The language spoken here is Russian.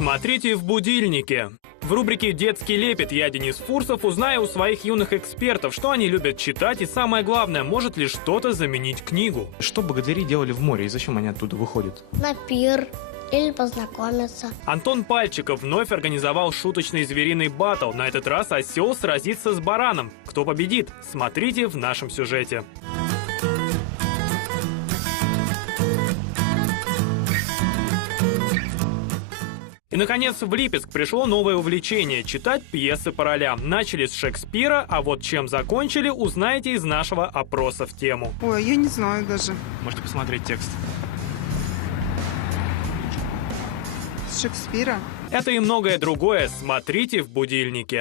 Смотрите в будильнике. В рубрике «Детский лепет» я, Денис Фурсов, узнаю у своих юных экспертов, что они любят читать и, самое главное, может ли что-то заменить книгу. Что богатыри делали в море и зачем они оттуда выходят? На пир или познакомиться. Антон Пальчиков вновь организовал шуточный звериный баттл. На этот раз осел сразится с бараном. Кто победит? Смотрите в нашем сюжете. И, наконец, в Липецк пришло новое увлечение – читать пьесы по ролям. Начали с Шекспира, а вот чем закончили, узнаете из нашего опроса в тему. Ой, я не знаю даже. Можете посмотреть текст. С Шекспира. Это и многое другое смотрите в будильнике.